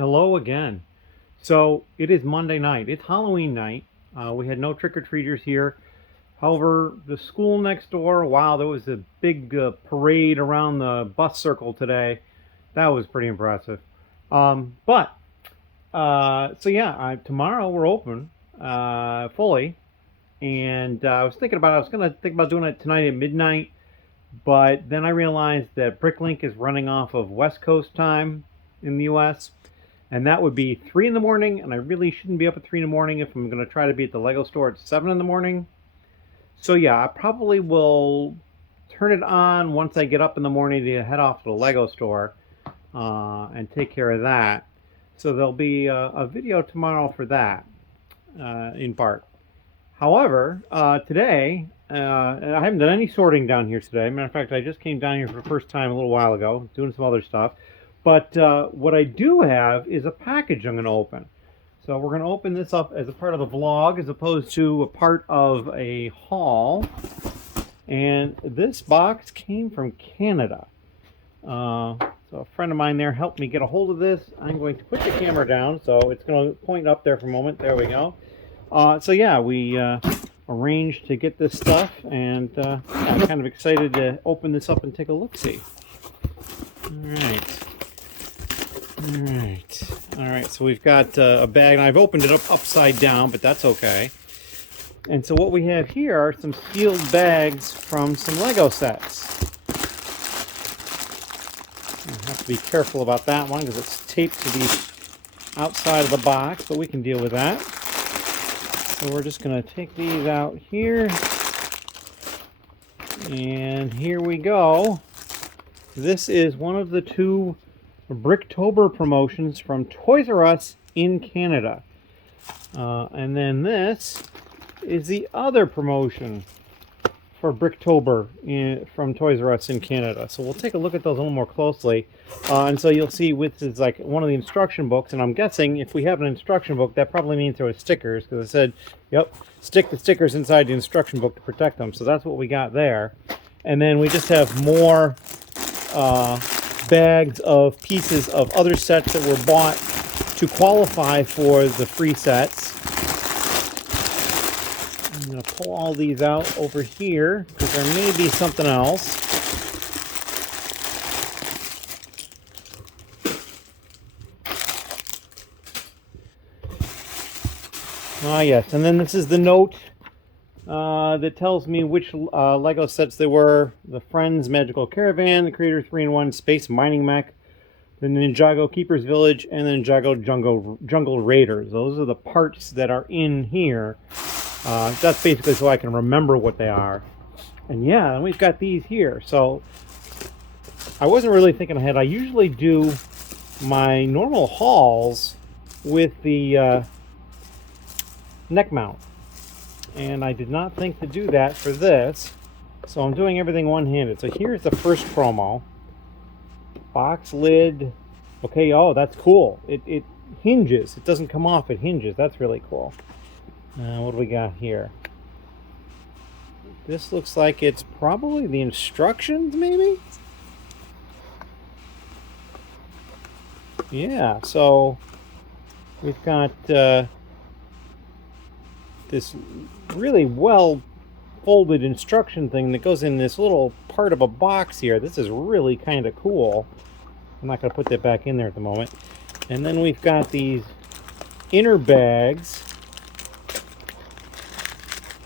Hello again. So it is Monday night. It's Halloween night. We had no trick-or-treaters here. However, the school next door, wow, there was a big parade around the bus circle today. That was pretty impressive. So yeah, tomorrow we're open fully. And I was thinking about, I was going to think about doing it tonight at midnight. But then I realized that Bricklink is running off of West Coast time in the U.S., and that would be 3 in the morning, and I really shouldn't be up at 3 in the morning if I'm going to try to be at the Lego store at 7 in the morning. So yeah, I probably will turn it on once I get up in the morning to head off to the Lego store and take care of that. So there'll be a video tomorrow for that, in part. However, today, I haven't done any sorting down here today. Matter of fact, I just came down here for the first time a little while ago, doing some other stuff. But what I do have is a package I'm going to open. So we're going to open this up as a part of the vlog as opposed to a part of a haul. And this box came from Canada. So a friend of mine there helped me get a hold of this. I'm going to put the camera down so it's going to point up there for a moment. There we go. So yeah, we arranged to get this stuff, and I'm kind of excited to open this up and take a look-see. All right, so we've got a bag, and I've opened it up upside down, but that's okay. And so what we have here are some sealed bags from some Lego sets. I have to be careful about that one because it's taped to the outside of the box, but we can deal with that. So we're just going to take these out here. And here we go. This is one of the two Bricktober promotions from Toys R Us in Canada. And then this is the other promotion for Bricktober from Toys R Us in Canada. So we'll take a look at those a little more closely. And so you'll see this is like one of the instruction books, and I'm guessing if we have an instruction book, that probably means there was stickers, because it said, yep, stick the stickers inside the instruction book to protect them. So that's what we got there. And then we just have more bags of pieces of other sets that were bought to qualify for the free sets. I'm going to pull all these out over here because there may be something else. Ah, yes, and then this is the note that tells me which Lego sets they were. The Friends Magical Caravan, the Creator 3-in-1 Space Mining Mech, the Ninjago Keeper's Village, and the Ninjago Jungle Raiders. Those are the parts that are in here. That's basically so I can remember what they are. And yeah, and we've got these here. So I wasn't really thinking ahead. I usually do my normal hauls with the neck mount. And I did not think to do that for this. So I'm doing everything one-handed. So here's the first promo. Box lid. Okay, oh, that's cool. It hinges. It doesn't come off, it hinges. That's really cool. What do we got here? This looks like it's probably the instructions, maybe? Yeah, so we've got this really well folded instruction thing that goes in this little part of a box here. This is really kind of cool. I'm not going to put that back in there at the moment. And then we've got these inner bags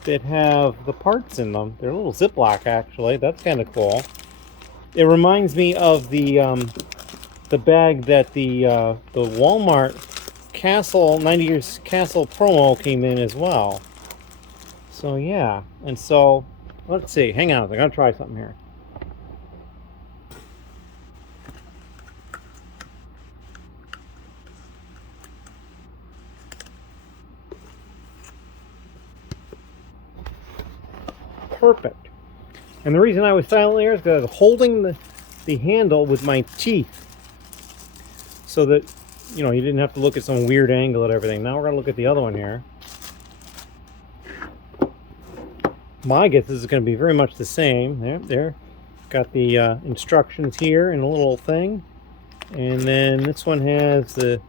that have the parts in them. They're a little Ziploc, actually. That's kind of cool. It reminds me of the bag that the Walmart Castle 90 Years Castle promo came in as well. So yeah, and so let's see. Hang on, I'm gonna try something here. Perfect. And the reason I was silent there is because I was holding the handle with my teeth, so that you know you didn't have to look at some weird angle at everything. Now we're gonna look at the other one here. My guess is going to be very much the same. There. Got the instructions here in a little thing. And then this one has the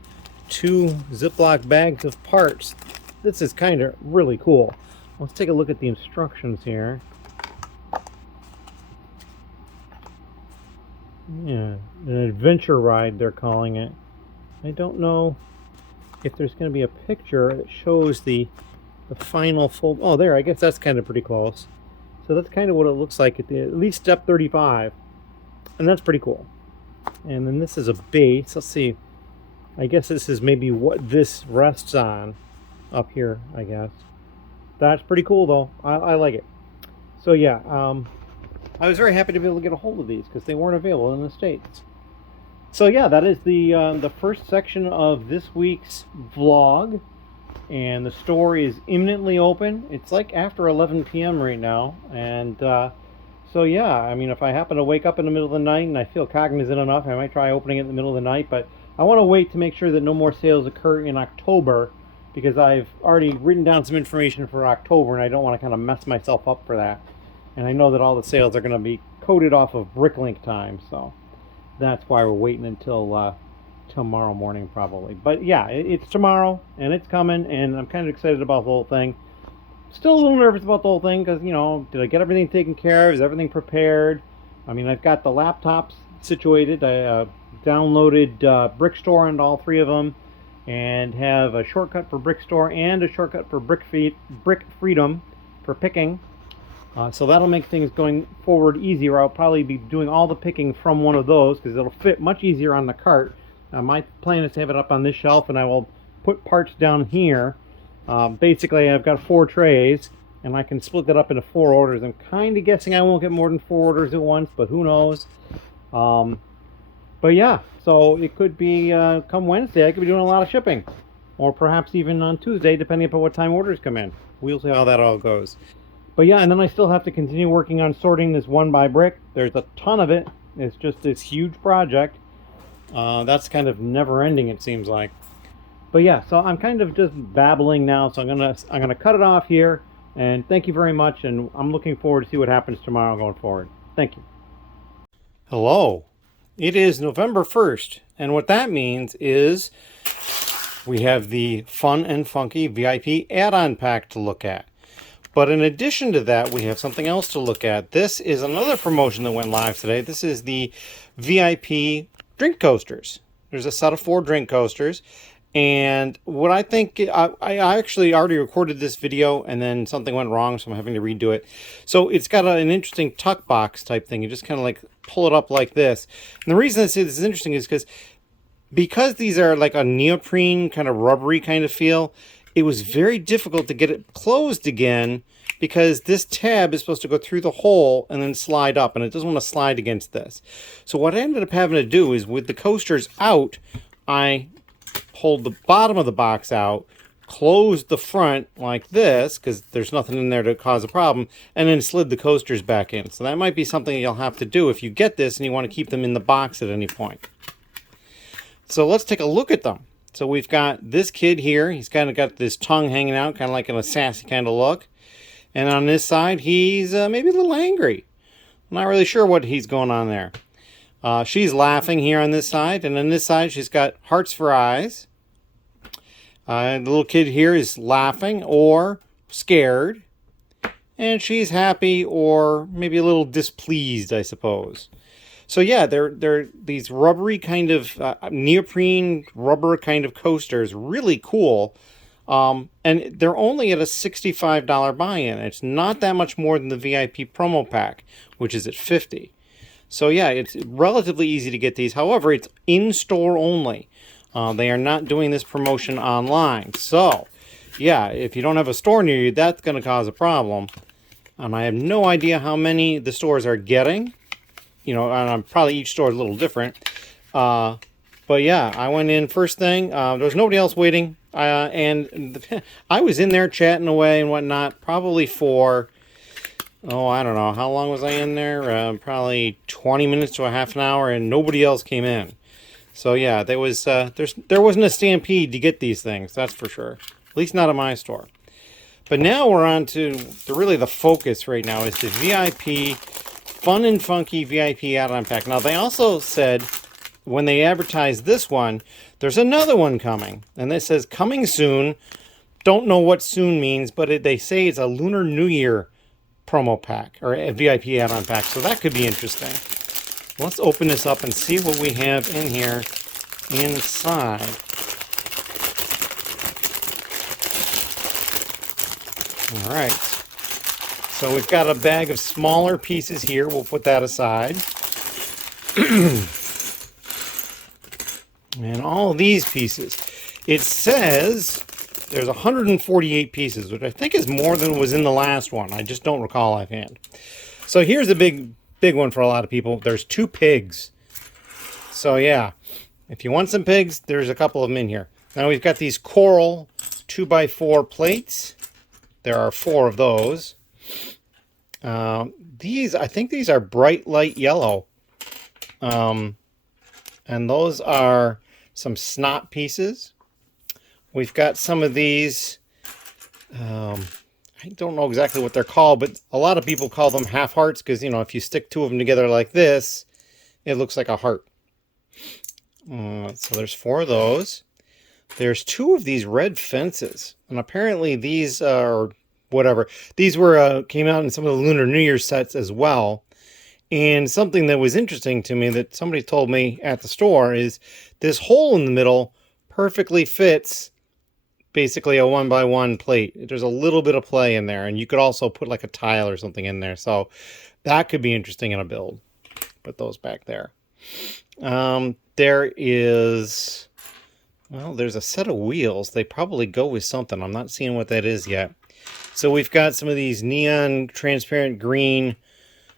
2 Ziploc bags of parts. This is kind of really cool. Let's take a look at the instructions here. Yeah, an adventure ride, they're calling it. I don't know if there's going to be a picture that shows the final fold. Oh, there, I guess that's kind of pretty close. So that's kind of what it looks like at least step 35. And that's pretty cool. And then this is a base. Let's see. I guess this is maybe what this rests on up here, I guess. That's pretty cool, though. I like it. So, yeah, I was very happy to be able to get a hold of these because they weren't available in the States. So, yeah, that is the first section of this week's vlog. And the store is imminently open. It's like after 11 p.m. right now. And so, yeah, I mean, if I happen to wake up in the middle of the night and I feel cognizant enough, I might try opening it in the middle of the night. But I want to wait to make sure that no more sales occur in October because I've already written down some information for October and I don't want to kind of mess myself up for that. And I know that all the sales are going to be coded off of Bricklink time. So that's why we're waiting until tomorrow morning probably. But yeah, it's tomorrow and it's coming and I'm kind of excited about the whole thing. Still a little nervous about the whole thing because, you know, did I get everything taken care of? Is everything prepared? I mean, I've got the laptops situated. I downloaded Brickstore on all 3 of them and have a shortcut for Brickstore and a shortcut for Brick Freedom for picking. So that'll make things going forward easier. I'll probably be doing all the picking from one of those because it'll fit much easier on the cart. My plan is to have it up on this shelf and I will put parts down here. Basically, I've got 4 trays and I can split that up into 4 orders. I'm kind of guessing I won't get more than 4 orders at once, but who knows. But yeah, so it could be come Wednesday, I could be doing a lot of shipping. Or perhaps even on Tuesday, depending upon what time orders come in. We'll see how that all goes. But yeah, and then I still have to continue working on sorting this 1xBrick. There's a ton of it. It's just this huge project. That's kind of never ending, it seems like. But yeah, so I'm kind of just babbling now, so I'm gonna cut it off here. And thank you very much, and I'm looking forward to see what happens tomorrow going forward. Thank you. Hello. It is November 1st, and what that means is we have the fun and funky VIP add-on pack to look at. But in addition to that, we have something else to look at. This is another promotion that went live today. This is the VIP drink coasters. There's a set of 4 drink coasters. And what I think, I actually already recorded this video and then something went wrong, so I'm having to redo it. So it's got an interesting tuck box type thing. You just kind of like pull it up like this. And the reason I say this is interesting is because these are like a neoprene kind of rubbery kind of feel, it was very difficult to get it closed again because this tab is supposed to go through the hole and then slide up, and it doesn't want to slide against this. So what I ended up having to do is with the coasters out, I pulled the bottom of the box out, closed the front like this because there's nothing in there to cause a problem, and then slid the coasters back in. So that might be something you'll have to do if you get this and you want to keep them in the box at any point. So let's take a look at them. So we've got this kid here. He's kind of got this tongue hanging out, kind of like in a sassy kind of look. And on this side, he's maybe a little angry. I'm not really sure what he's going on there. She's laughing here on this side. And on this side, she's got hearts for eyes. The little kid here is laughing or scared. And she's happy or maybe a little displeased, I suppose. So yeah, they're these rubbery kind of neoprene rubber kind of coasters, really cool. And they're only at a $65 buy-in. It's not that much more than the VIP promo pack, which is at $50. So yeah, it's relatively easy to get these. However, it's in-store only. They are not doing this promotion online. So yeah, if you don't have a store near you, that's going to cause a problem. I have no idea how many the stores are getting. You know, and probably each store is a little different. But yeah, I went in first thing. There was nobody else waiting. And I was in there chatting away and whatnot, probably for, I don't know. How long was I in there? Probably 20 minutes to a half an hour, and nobody else came in. So yeah, there wasn't a stampede to get these things, that's for sure. At least not at my store. But now we're on to really the focus right now is the VIP Fun and Funky VIP add-on pack. Now, they also said when they advertised this one, there's another one coming. And this says coming soon. Don't know what soon means, but they say it's a Lunar New Year promo pack or a VIP add-on pack. So that could be interesting. Let's open this up and see what we have in here inside. All right. So we've got a bag of smaller pieces here. We'll put that aside. And all these pieces. It says there's 148 pieces, which I think is more than was in the last one. I just don't recall offhand. So here's a big one for a lot of people. There's 2 pigs. So yeah, if you want some pigs, there's a couple of them in here. Now we've got these coral 2x4 plates. There are 4 of those. I think these are bright light yellow. And those are some snot pieces. We've got some of these, I don't know exactly what they're called, but a lot of people call them half hearts because, you know, if you stick 2 of them together like this, it looks like a heart. So there's 4 of those. There's 2 of these red fences, and apparently these are whatever. These were came out in some of the Lunar New Year sets as well. And something that was interesting to me that somebody told me at the store is this hole in the middle perfectly fits basically a 1x1 plate. There's a little bit of play in there, and you could also put like a tile or something in there. So that could be interesting in a build. Put those back there. There is, well, there's a set of wheels. They probably go with something. I'm not seeing what that is yet. So we've got some of these neon transparent green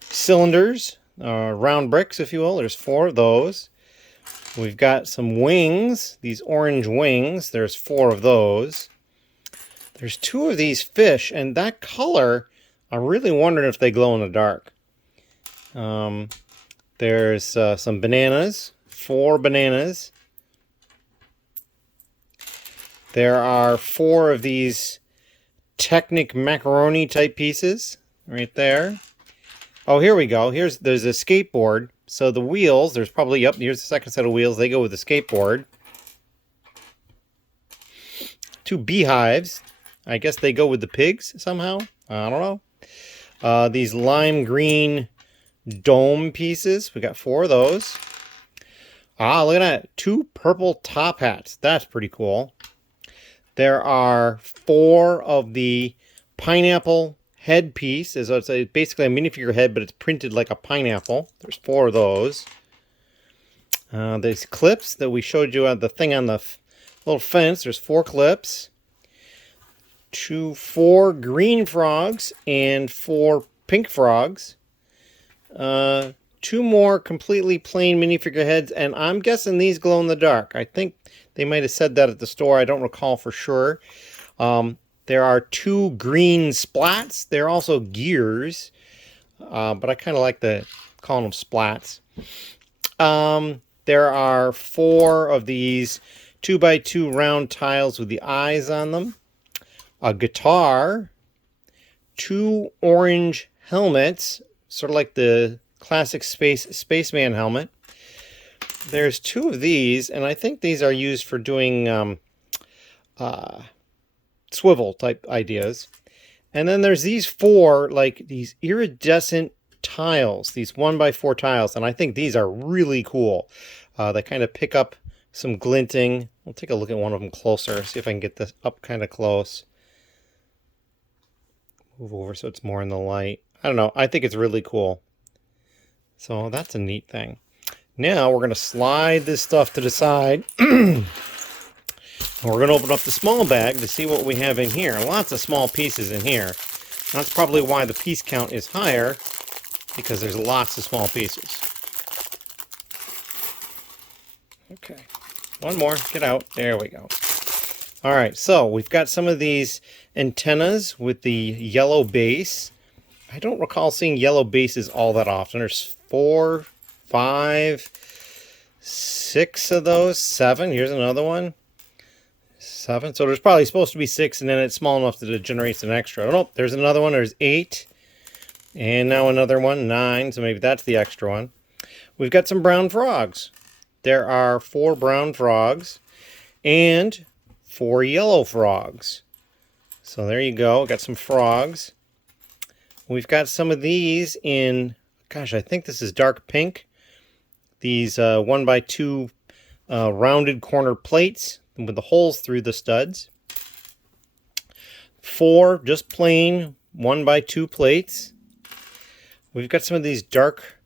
cylinders, round bricks, if you will. There's 4 of those. We've got some wings, these orange wings. There's 4 of those. There's 2 of these fish, and that color, I'm really wondering if they glow in the dark. There's some bananas, 4 bananas. There are 4 of these Technic macaroni type pieces right there. Oh, here we go. There's a skateboard. So the wheels, there's probably, yep, here's the second set of wheels. They go with the skateboard. 2 beehives. I guess they go with the pigs somehow. I don't know. These lime green dome pieces. We got 4 of those. Ah, look at that. 2 purple top hats. That's pretty cool. There are 4 of the pineapple headpiece. It's basically a minifigure head, but it's printed like a pineapple. There's 4 of those. There's clips that we showed you on the thing on the little fence. There's 4 clips. 4 green frogs and 4 pink frogs. 2 more completely plain minifigure heads, and I'm guessing these glow in the dark. I think they might have said that at the store. I don't recall for sure. There are 2 green splats. They're also gears, but I kind of like calling them splats. There are 4 of these 2x2 round tiles with the eyes on them. A guitar. 2 orange helmets, sort of like the classic spaceman helmet. There's 2 of these, and I think these are used for doing swivel type ideas. And then there's these 4, like these iridescent tiles, these 1x4 tiles, and I think these are really cool. They kind of pick up some glinting. We'll take a look at one of them closer, see if I can get this up kind of close. Move over so it's more in the light. I don't know. I think it's really cool. So that's a neat thing. Now we're going to slide this stuff to the side. And we're going to open up the small bag to see what we have in here. Lots of small pieces in here. That's probably why the piece count is higher, because there's lots of small pieces. Okay. One more. Get out. There we go. All right. So we've got some of these antennas with the yellow base. I don't recall seeing yellow bases all that often. There's 4, 5, 6 of those. 7. Here's another one. 7. So there's probably supposed to be 6, and then it's small enough that it generates an extra. Oh, no, there's another one. There's 8. And now another one. 9. So maybe that's the extra one. We've got some brown frogs. there are 4 brown frogs and 4 yellow frogs. So there you go. Got some frogs. We've got some of these in, gosh, I think this is dark pink. These 1x2 rounded corner plates with the holes through the studs. 4 just plain 1x2 plates. We've got some of these dark,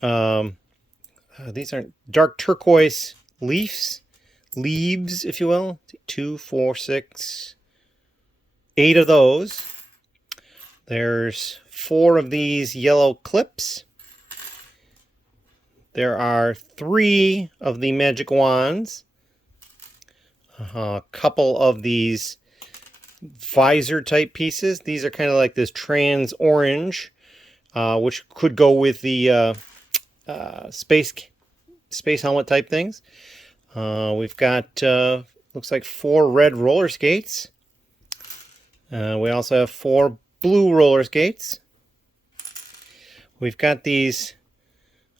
these aren't dark turquoise leaves, if you will. 2, 4, 6, 8 of those. There's 4 of these yellow clips. There are 3 of the magic wands. A couple of these visor type pieces. These are kind of like this trans orange, which could go with the space helmet type things. We've got looks like 4 red roller skates. We also have 4 blue roller skates. We've got these,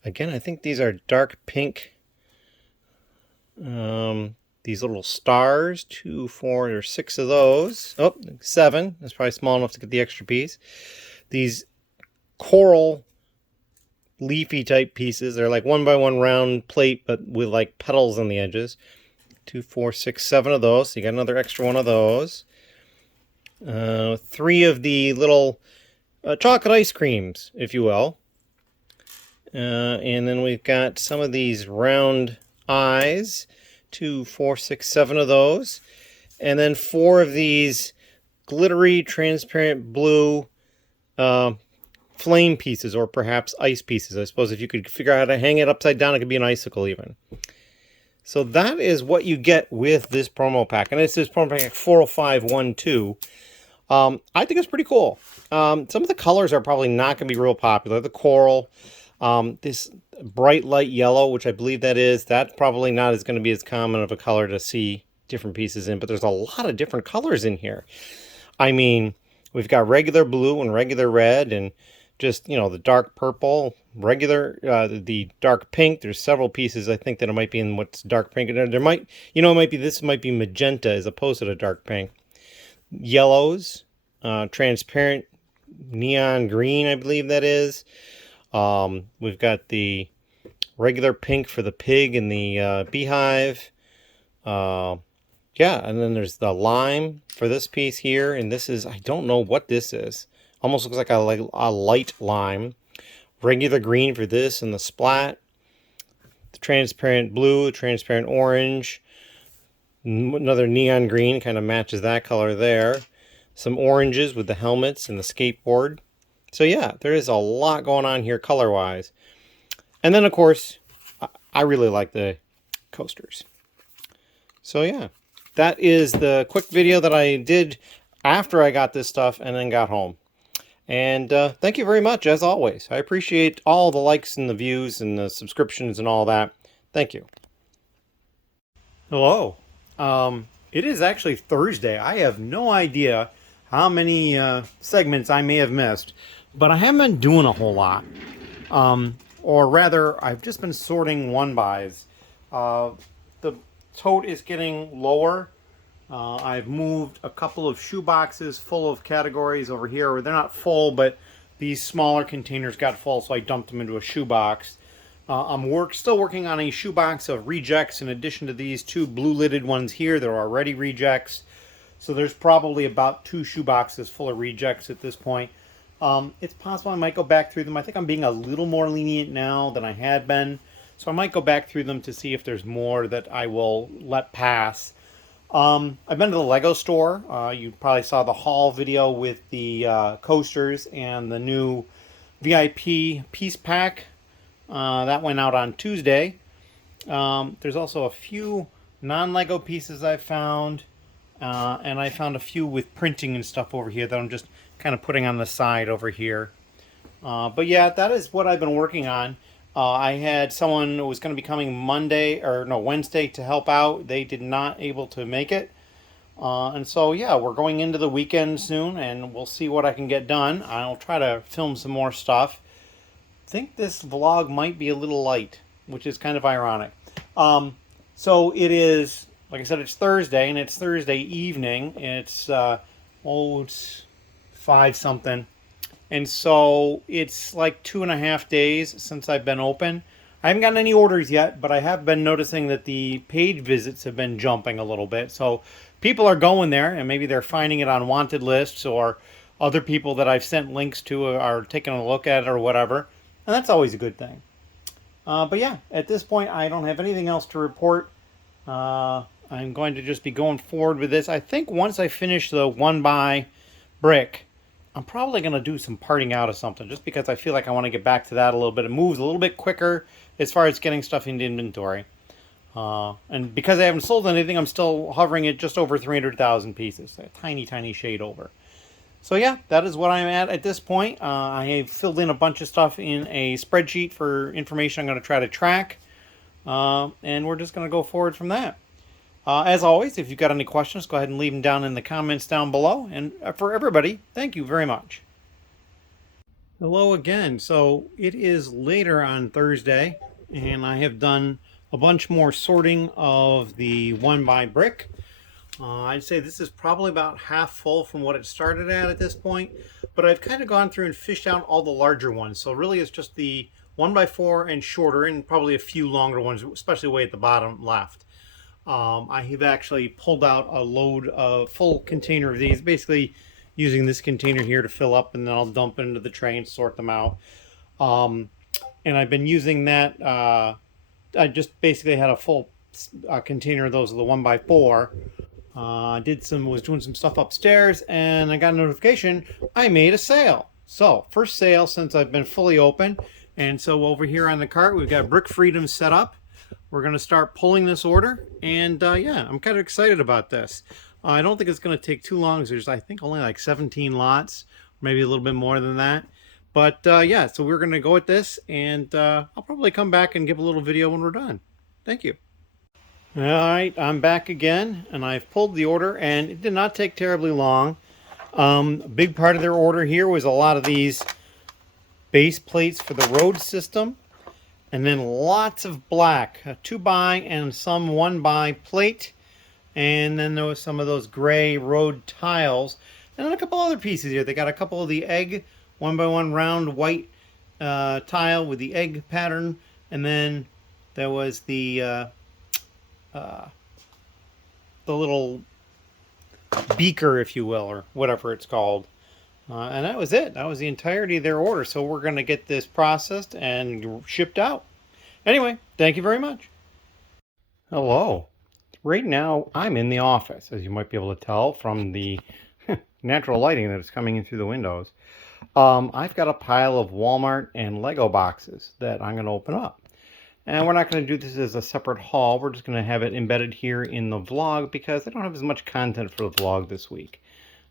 again, I think these are dark pink. These little stars, 2, 4, or 6 of those. Oh, 7. That's probably small enough to get the extra piece. These coral leafy type pieces. They're like 1x1 round plate, but with like petals on the edges. 2, 4, 6, 7 of those. So you got another extra one of those. 3 of the little chocolate ice creams, if you will. And then we've got some of these round eyes. 2, 4, 6, 7 of those. And then 4 of these glittery, transparent blue flame pieces, or perhaps ice pieces. I suppose if you could figure out how to hang it upside down, it could be an icicle even. So that is what you get with this promo pack. And this is promo pack 40512. I think it's pretty cool. Some of the colors are probably not going to be real popular. The coral, this bright light yellow, which I believe that's probably not going to be as common of a color to see different pieces in, but there's a lot of different colors in here. I mean, we've got regular blue and regular red and just, you know, the dark purple, regular, the dark pink. There's several pieces I think that it might be in what's dark pink. There might, you know, this might be magenta as opposed to the dark pink. Yellows, transparent neon green, I believe that is. We've got the regular pink for the pig and the beehive. Yeah, and then there's the lime for this piece here. And this is, I don't know what this is. Almost looks like a light lime. Regular green for this and the splat. The transparent blue, transparent orange. Another neon green kind of matches that color there. Some oranges with the helmets and the skateboard. So yeah, there is a lot going on here color-wise. And then, of course, I really like the coasters. So yeah, that is the quick video that I did after I got this stuff and then got home. And thank you very much, as always. I appreciate all the likes and the views and the subscriptions and all that. Thank you. Hello. It is actually Thursday. I have no idea how many segments I may have missed, but I haven't been doing a whole lot. Or rather, I've just been sorting 1x's. The tote is getting lower. I've moved a couple of shoe boxes full of categories over here. They're not full, but these smaller containers got full, so I dumped them into a shoe box. I'm still working on a shoebox of rejects in addition to these 2 blue-lidded ones here that are already rejects. So there's probably about 2 shoeboxes full of rejects at this point. It's possible I might go back through them. I think I'm being a little more lenient now than I had been. So I might go back through them to see if there's more that I will let pass. I've been to the Lego store. You probably saw the haul video with the coasters and the new VIP piece pack. That went out on Tuesday. There's also a few non-Lego pieces I found. And I found a few with printing and stuff over here that I'm just kind of putting on the side over here. But yeah, that is what I've been working on. I had someone who was going to be coming Wednesday to help out. They did not able to make it. And so yeah, we're going into the weekend soon and we'll see what I can get done. I'll try to film some more stuff. I think this vlog might be a little light, which is kind of ironic. So it is, like I said, it's Thursday, and it's Thursday evening. It's 5 something. And so it's like 2.5 days since I've been open. I haven't gotten any orders yet, but I have been noticing that the page visits have been jumping a little bit. So people are going there, and maybe they're finding it on wanted lists, or other people that I've sent links to are taking a look at it or whatever. And that's always a good thing. But yeah, at this point, I don't have anything else to report. I'm going to just be going forward with this. I think once I finish the 1xBrick, I'm probably going to do some parting out of something, just because I feel like I want to get back to that a little bit. It moves a little bit quicker as far as getting stuff into inventory. And because I haven't sold anything, I'm still hovering at just over 300,000 pieces. A tiny, tiny shade over. So yeah, that is what I'm at this point. I have filled in a bunch of stuff in a spreadsheet for information I'm going to try to track. And we're just going to go forward from that. As always, if you've got any questions, go ahead and leave them down in the comments down below. And for everybody, thank you very much. Hello again. So it is later on Thursday, and I have done a bunch more sorting of the 1xBrick. I'd say this is probably about half full from what it started at this point, but I've kind of gone through and fished out all the larger ones. So really it's just the 1x4 and shorter, and probably a few longer ones, especially way at the bottom left. I have actually pulled out a full container of these, basically using this container here to fill up, and then I'll dump it into the tray and sort them out. And I've been using that, I just basically had a full container of those of the 1x4. Was doing some stuff upstairs, and I got a notification I made a sale. So first sale since I've been fully open. And so over here on the cart, we've got Brick Freedom set up. We're going to start pulling this order, and yeah, I'm kind of excited about this. I don't think it's going to take too long. There's, I think, only like 17 lots, maybe a little bit more than that. But yeah, so we're going to go at this, and I'll probably come back and give a little video when we're done. Thank you. All right, I'm back again, and I've pulled the order, and it did not take terribly long. A big part of their order here was a lot of these base plates for the road system. And then lots of black, 2x and some 1x plate. And then there was some of those gray road tiles. And then a couple other pieces here. They got a couple of the egg, 1x1 round white tile with the egg pattern. And then there was the little beaker, if you will, or whatever it's called. And that was it. That was the entirety of their order. So we're going to get this processed and shipped out. Anyway, thank you very much. Hello. Right now, I'm in the office, as you might be able to tell from the natural lighting that is coming in through the windows. I've got a pile of Walmart and Lego boxes that I'm going to open up. And we're not going to do this as a separate haul. We're just going to have it embedded here in the vlog because I don't have as much content for the vlog this week.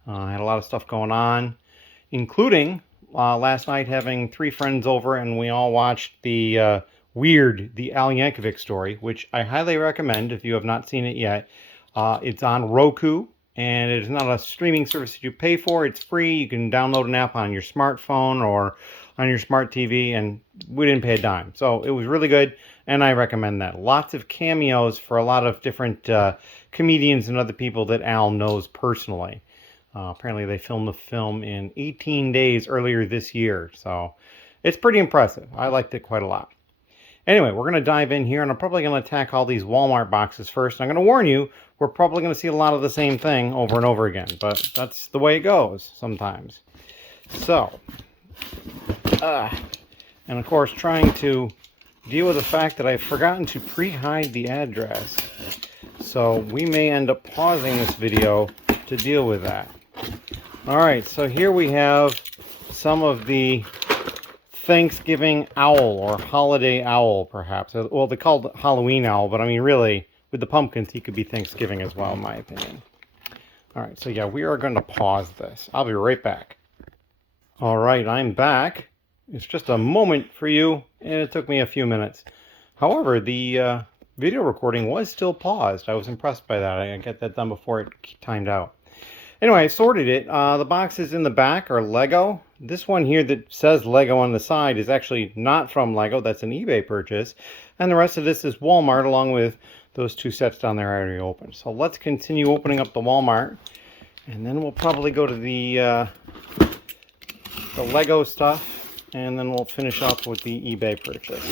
I had a lot of stuff going on, including last night having 3 friends over, and we all watched the Al Yankovic story, which I highly recommend if you have not seen it yet. It's on Roku, and it is not a streaming service that you pay for. It's free. You can download an app on your smartphone or on your smart TV, and we didn't pay a dime. So it was really good, and I recommend that. Lots of cameos for a lot of different comedians and other people that Al knows personally. Apparently they filmed the film in 18 days earlier this year, so it's pretty impressive. I liked it quite a lot. Anyway, we're going to dive in here, and I'm probably going to attack all these Walmart boxes first. I'm going to warn you, we're probably going to see a lot of the same thing over and over again, but that's the way it goes sometimes. So, and of course, trying to deal with the fact that I've forgotten to pre-hide the address. So we may end up pausing this video to deal with that. Alright, so here we have some of the Thanksgiving owl, or holiday owl, perhaps. Well, they called it Halloween owl, but I mean, really, with the pumpkins, he could be Thanksgiving as well, in my opinion. Alright, so yeah, we are going to pause this. I'll be right back. Alright, I'm back. It's just a moment for you, and it took me a few minutes. However, the video recording was still paused. I was impressed by that. I got that done before it timed out. Anyway, I sorted it. The boxes in the back are Lego. This one here that says Lego on the side is actually not from Lego. That's an eBay purchase. And the rest of this is Walmart, along with those 2 sets down there I already opened. So let's continue opening up the Walmart. And then we'll probably go to the Lego stuff. And then we'll finish up with the eBay purchase.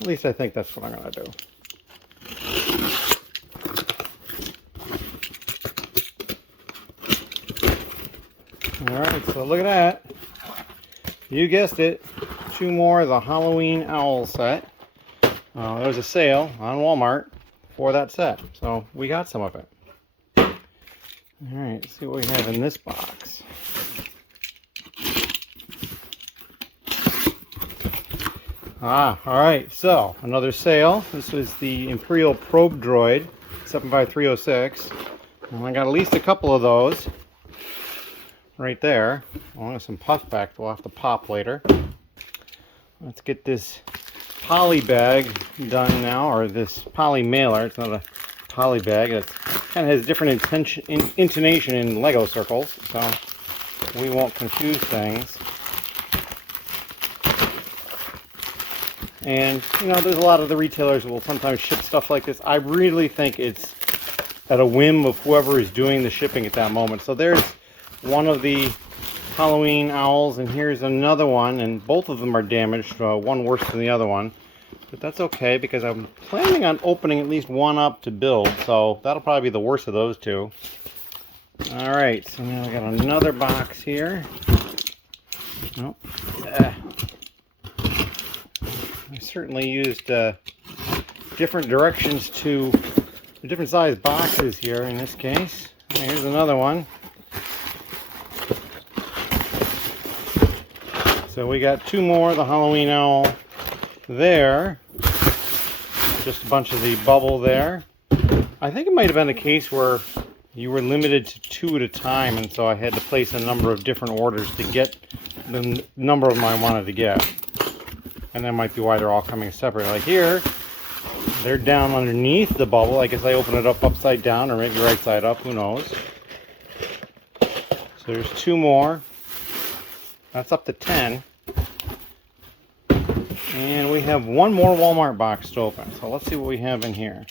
At least I think that's what I'm going to do. Alright, so look at that. You guessed it. 2 more of the Halloween owl set. There was a sale on Walmart for that set. So we got some of it. Alright, let's see what we have in this box. Alright, so another sale. This was the Imperial Probe Droid 75306. And I got at least a couple of those right there. Along with some puff back we'll have to pop later. Let's get this poly bag done now, or this poly mailer. It's not a poly bag. It kind of has different intonation in Lego circles, so we won't confuse things. And, you know, there's a lot of the retailers that will sometimes ship stuff like this. I really think it's at a whim of whoever is doing the shipping at that moment. So there's one of the Halloween owls, and here's another one, and both of them are damaged, one worse than the other one. But that's okay, because I'm planning on opening at least one up to build, so that'll probably be the worst of those 2. Alright, so now I got another box here. Nope. I certainly used different directions to the different size boxes here in this case. Here's another one. So we got 2 more of the Halloween owl there. Just a bunch of the bubble there. I think it might have been a case where you were limited to 2 at a time, and so I had to place a number of different orders to get the number of them I wanted to get. And that might be why they're all coming separate. Like here, they're down underneath the bubble. I guess I open it up upside down, or maybe right side up, who knows. So there's 2 more. That's up to 10. And we have 1 more Walmart box to open. So let's see what we have in here.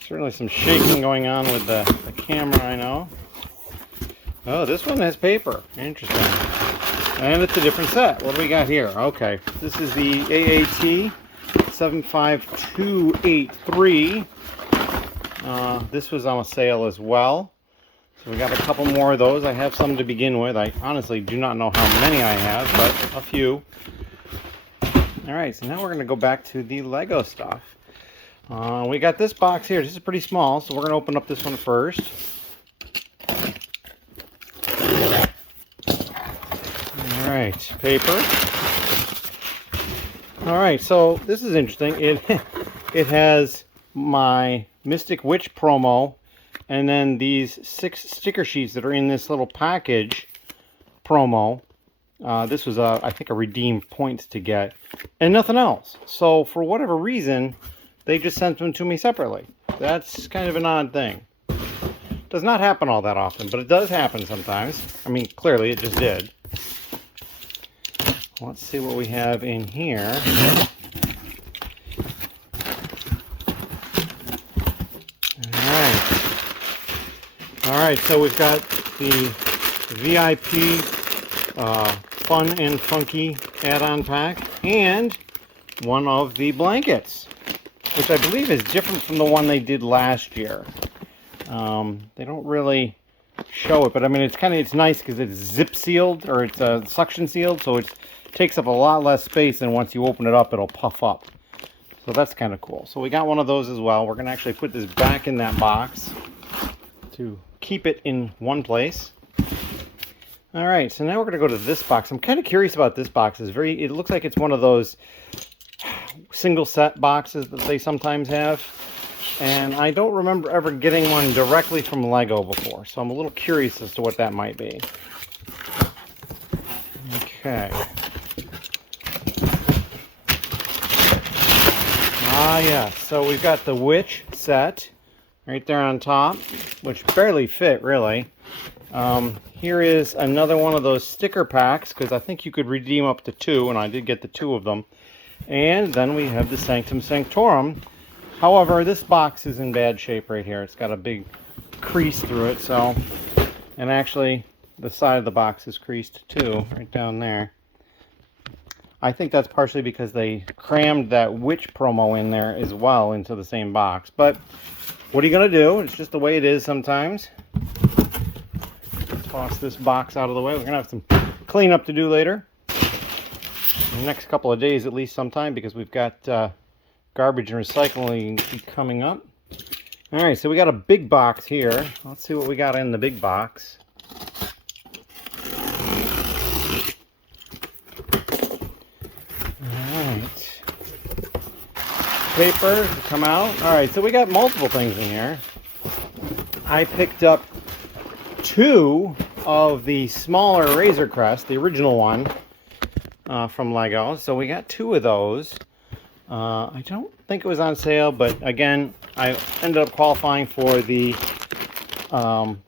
Certainly some shaking going on with the camera, I know. Oh, this one has paper. Interesting. And it's a different set. What do we got here? Okay. This is the AAT 75283. This was on a sale as well. So we got a couple more of those. I have some to begin with. I honestly do not know how many I have, but a few. Alright, so now we're going to go back to the Lego stuff. We got this box here. This is pretty small, so we're going to open up this one first. Alright, paper. Alright, so this is interesting. It has my Mystic Witch promo, and then these 6 sticker sheets that are in this little package promo. This was, I think, a redeemed points to get, and nothing else. So for whatever reason, they just sent them to me separately. That's kind of an odd thing. Does not happen all that often, but it does happen sometimes. I mean, clearly it just did. Let's see what we have in here. Alright, so we've got the VIP Fun and Funky add-on pack, and one of the blankets, which I believe is different from the one they did last year. They don't really show it, but I mean, it's nice because it's zip sealed, or it's suction sealed, so it takes up a lot less space, and once you open it up, it'll puff up. So that's kind of cool. So we got one of those as well. We're going to actually put this back in that box to keep it in one place. All right, so now we're going to go to this box. I'm kind of curious about this box. It looks like it's one of those single set boxes that they sometimes have. And I don't remember ever getting one directly from Lego before, so I'm a little curious as to what that might be. Okay. Yeah, so we've got the Witch set right there on top, which barely fit, really. Here is another one of those sticker packs, because I think you could redeem up to 2, and I did get the 2 of them. And then we have the Sanctum Sanctorum. However, this box is in bad shape right here. It's got a big crease through it, so, and actually the side of the box is creased too, right down there. I think that's partially because they crammed that witch promo in there as well into the same box. But what are you going to do? It's just the way it is sometimes. Toss this box out of the way. We're going to have some cleanup to do later. In the next couple of days at least sometime, because we've got garbage and recycling coming up. All right, so we got a big box here. Let's see what we got in the big box. All right. Paper to come out. All right, so we got multiple things in here. I picked up 2 of the smaller Razor Crest, the original one from Lego. So we got 2 of those. I don't think it was on sale, but again, I ended up qualifying for the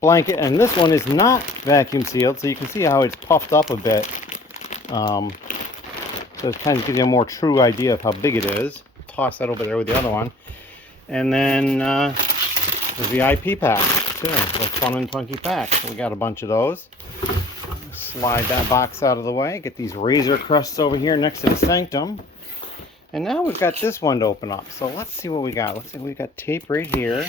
blanket, and this one is not vacuum sealed, so you can see how it's puffed up a bit. So it kind of gives you a more true idea of how big it is. Toss that over there with the other one. And then the VIP pack, too, the fun and funky pack. So we got a bunch of those. Slide that box out of the way. Get these Razor Crests over here next to the Sanctum. And now we've got this one to open up. So let's see what we got. Let's see, we got tape right here.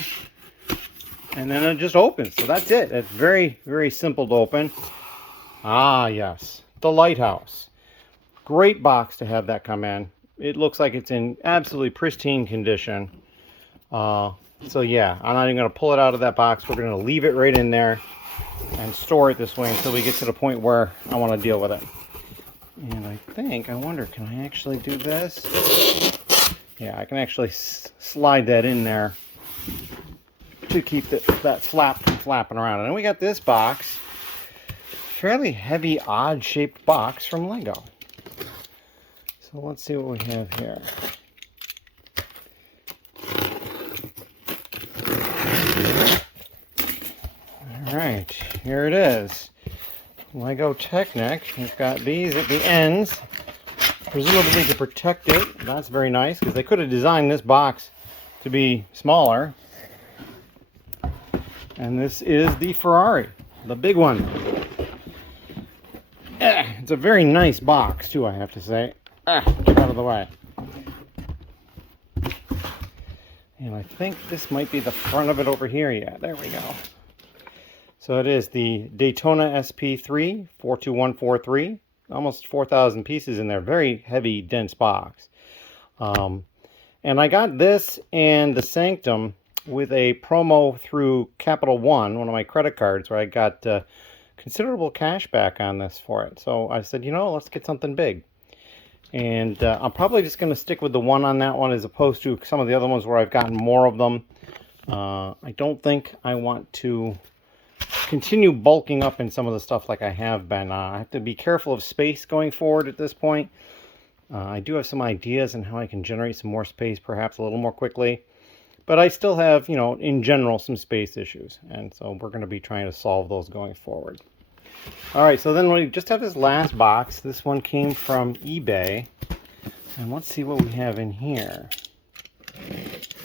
And then it just opens. So that's it. It's very, very simple to open. Ah, yes. The Lighthouse. Great box to have that come in. It looks like it's in absolutely pristine condition. So yeah, I'm not even going to pull it out of that box. We're going to leave it right in there and store it this way until we get to the point where I want to deal with it. And I wonder, can I actually do this? Yeah, I can actually slide that in there to keep that flap from flapping around. And then we got this box, fairly heavy, odd-shaped box from Lego. So let's see what we have here. All right, here it is. Lego Technic. We've got these at the ends, presumably to protect it. That's very nice, because they could have designed this box to be smaller. And this is the Ferrari, the big one. It's a very nice box, too, I have to say. Get out of the way. And I think this might be the front of it over here. Yeah, there we go. So it is the Daytona SP3 42143. Almost 4,000 pieces in there. Very heavy, dense box. And I got this and the Sanctum with a promo through Capital One of my credit cards, where I got considerable cash back on this for it. So I said, you know, let's get something big. And I'm probably just going to stick with the one on that one as opposed to some of the other ones where I've gotten more of them. I don't think I want to continue bulking up in some of the stuff like I have been. I have to be careful of space going forward at this point. I do have some ideas on how I can generate some more space, perhaps a little more quickly. But I still have, you know, in general, some space issues. And so we're going to be trying to solve those going forward. All right, so then we just have this last box. This one came from eBay. And let's see what we have in here. It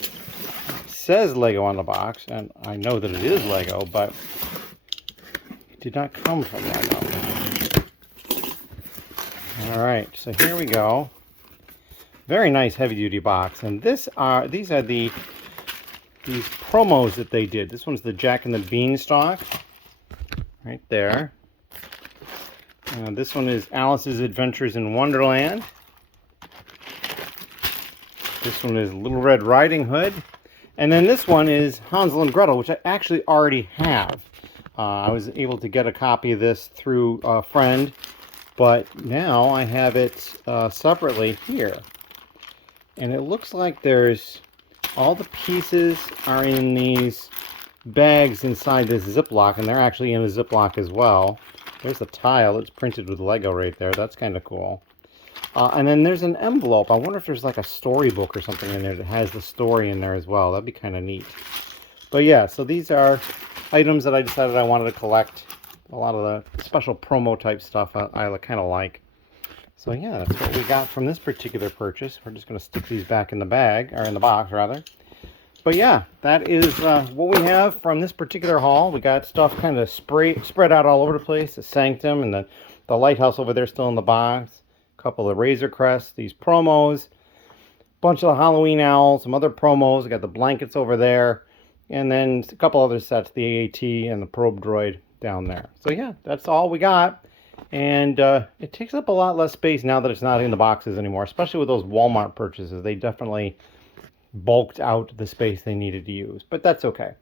says Lego on the box, and I know that it is Lego, but it did not come from Lego. All right, so here we go. Very nice heavy-duty box, and these are these promos that they did. This one's the Jack and the Beanstalk, right there. This one is Alice's Adventures in Wonderland. This one is Little Red Riding Hood. And then this one is Hansel and Gretel, which I actually already have. I was able to get a copy of this through a friend, but now I have it separately here. And it looks like there's all the pieces are in these bags inside this Ziploc, and they're actually in a Ziploc as well. There's the tile. It's printed with Lego right there. That's kind of cool. And then there's an envelope. I wonder if there's like a storybook or something in there that has the story in there as well. That'd be kind of neat. But yeah, so these are items that I decided I wanted to collect. A lot of the special promo type stuff I kind of like. So yeah, that's what we got from this particular purchase. We're just going to stick these back in the bag, or in the box rather. But yeah, that is what we have from this particular haul. We got stuff kind of spread out all over the place. The Sanctum and the lighthouse over there still in the box. A couple of Razor Crests, these promos. A bunch of the Halloween owls, some other promos. We got the blankets over there. And then a couple other sets, the AAT and the probe droid down there. So yeah, that's all we got. And it takes up a lot less space now that it's not in the boxes anymore, especially with those Walmart purchases. They definitely bulked out the space they needed to use, but that's okay.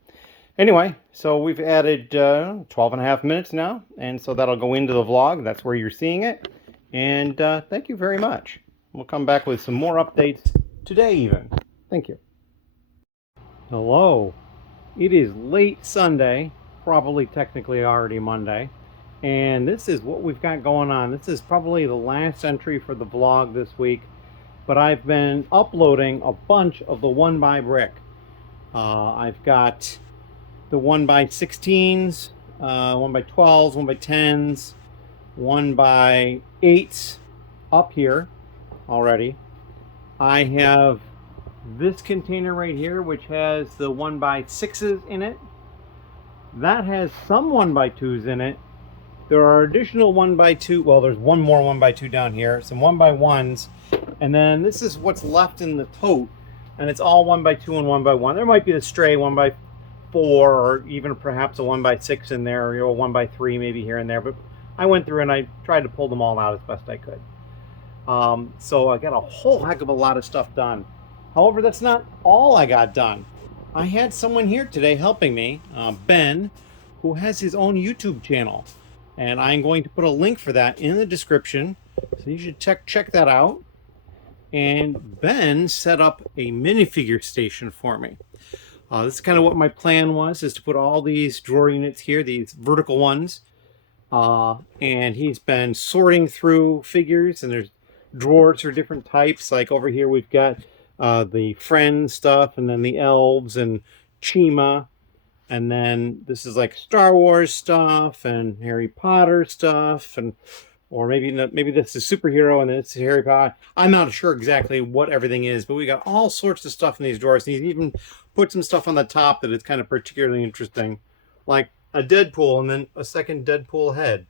Anyway, so we've added 12 and a half minutes now, and so that'll go into the vlog. That's where you're seeing it. And thank you very much. We'll come back with some more updates today even. Thank you. Hello. It is late Sunday, probably technically already Monday. And this is what we've got going on. This is probably the last entry for the vlog this week, but I've been uploading a bunch of the 1xBrick. I've got the 1x16s, 1x12s, 1x10s, 1x8s up here already. I have this container right here, which has the 1x6s in it. That has some 1x2s in it. There are additional 1x2, well, there's one more 1x2 down here, some 1x1s, and then this is what's left in the tote, and it's all 1x2 and 1x1. There might be the stray 1x4, or even perhaps a 1x6 in there, or a 1x3 maybe here and there, but I went through and I tried to pull them all out as best I could. So I got a whole heck of a lot of stuff done. However, that's not all I got done. I had someone here today helping me, Ben, who has his own YouTube channel. And I'm going to put a link for that in the description, so you should check that out. And Ben set up a minifigure station for me. This is kind of what my plan was, is to put all these drawer units here, these vertical ones. And he's been sorting through figures, and there's drawers for different types. Like over here we've got the Friends stuff, and then the Elves and Chima. And then this is like Star Wars stuff and Harry Potter stuff, and or maybe this is superhero and this is Harry Potter. I'm not sure exactly what everything is, but we got all sorts of stuff in these drawers. And he's even put some stuff on the top that is kind of particularly interesting, like a Deadpool and then a second Deadpool head.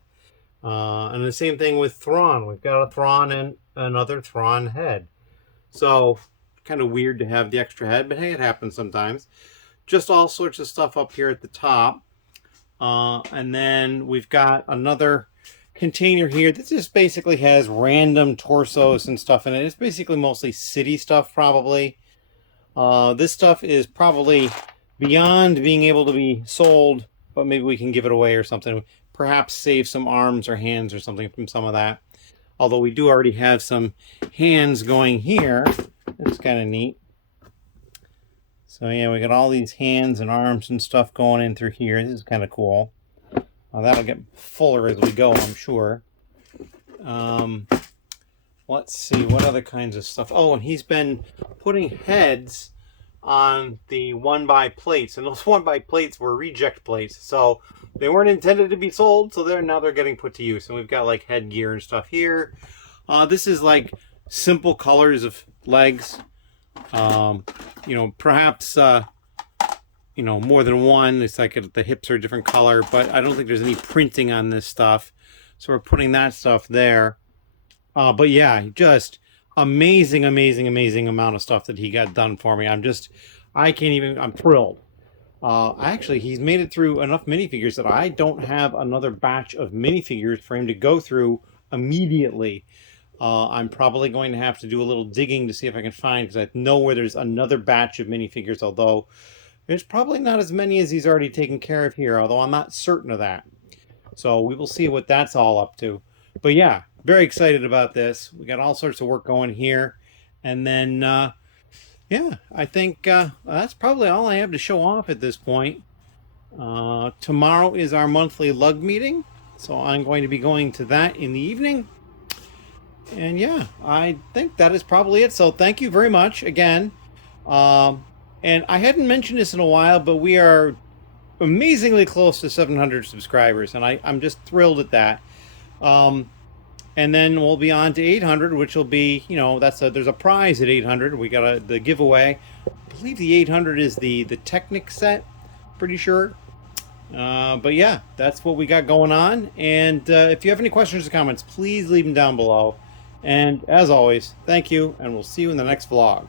And the same thing with Thrawn. We've got a Thrawn and another Thrawn head. So kind of weird to have the extra head, but hey, it happens sometimes. Just all sorts of stuff up here at the top. And then we've got another container here. This just basically has random torsos and stuff in it. It's basically mostly city stuff, probably. This stuff is probably beyond being able to be sold, but maybe we can give it away or something. Perhaps save some arms or hands or something from some of that. Although we do already have some hands going here. That's kind of neat. So yeah, we got all these hands and arms and stuff going in through here. This is kind of cool. That'll get fuller as we go, I'm sure. Let's see, what other kinds of stuff? Oh, and he's been putting heads on the 1x plates. And those 1x plates were reject plates. So they weren't intended to be sold, so now they're getting put to use. And we've got like headgear and stuff here. This is like simple colors of legs. You know, perhaps, you know, more than one. It's like the hips are a different color, but I don't think there's any printing on this stuff. So we're putting that stuff there. But yeah, just amazing amount of stuff that he got done for me. I'm thrilled. Actually, he's made it through enough minifigures that I don't have another batch of minifigures for him to go through immediately. I'm probably going to have to do a little digging to see if I can find, because I know where there's another batch of minifigures, although there's probably not as many as he's already taken care of here, although I'm not certain of that. So we will see what that's all up to. But yeah, very excited about this. We got all sorts of work going here. And then, yeah, I think that's probably all I have to show off at this point. Tomorrow is our monthly lug meeting, so I'm going to be going to that in the evening. And yeah, I think that is probably it. So thank you very much again. And I hadn't mentioned this in a while, but we are amazingly close to 700 subscribers, and I'm just thrilled at that. Um, and then we'll be on to 800, which will be, there's a prize at 800. We got the giveaway. I believe the 800 is the Technic set, pretty sure. But yeah, that's what we got going on. And if you have any questions or comments, please leave them down below. And as always, thank you, and we'll see you in the next vlog.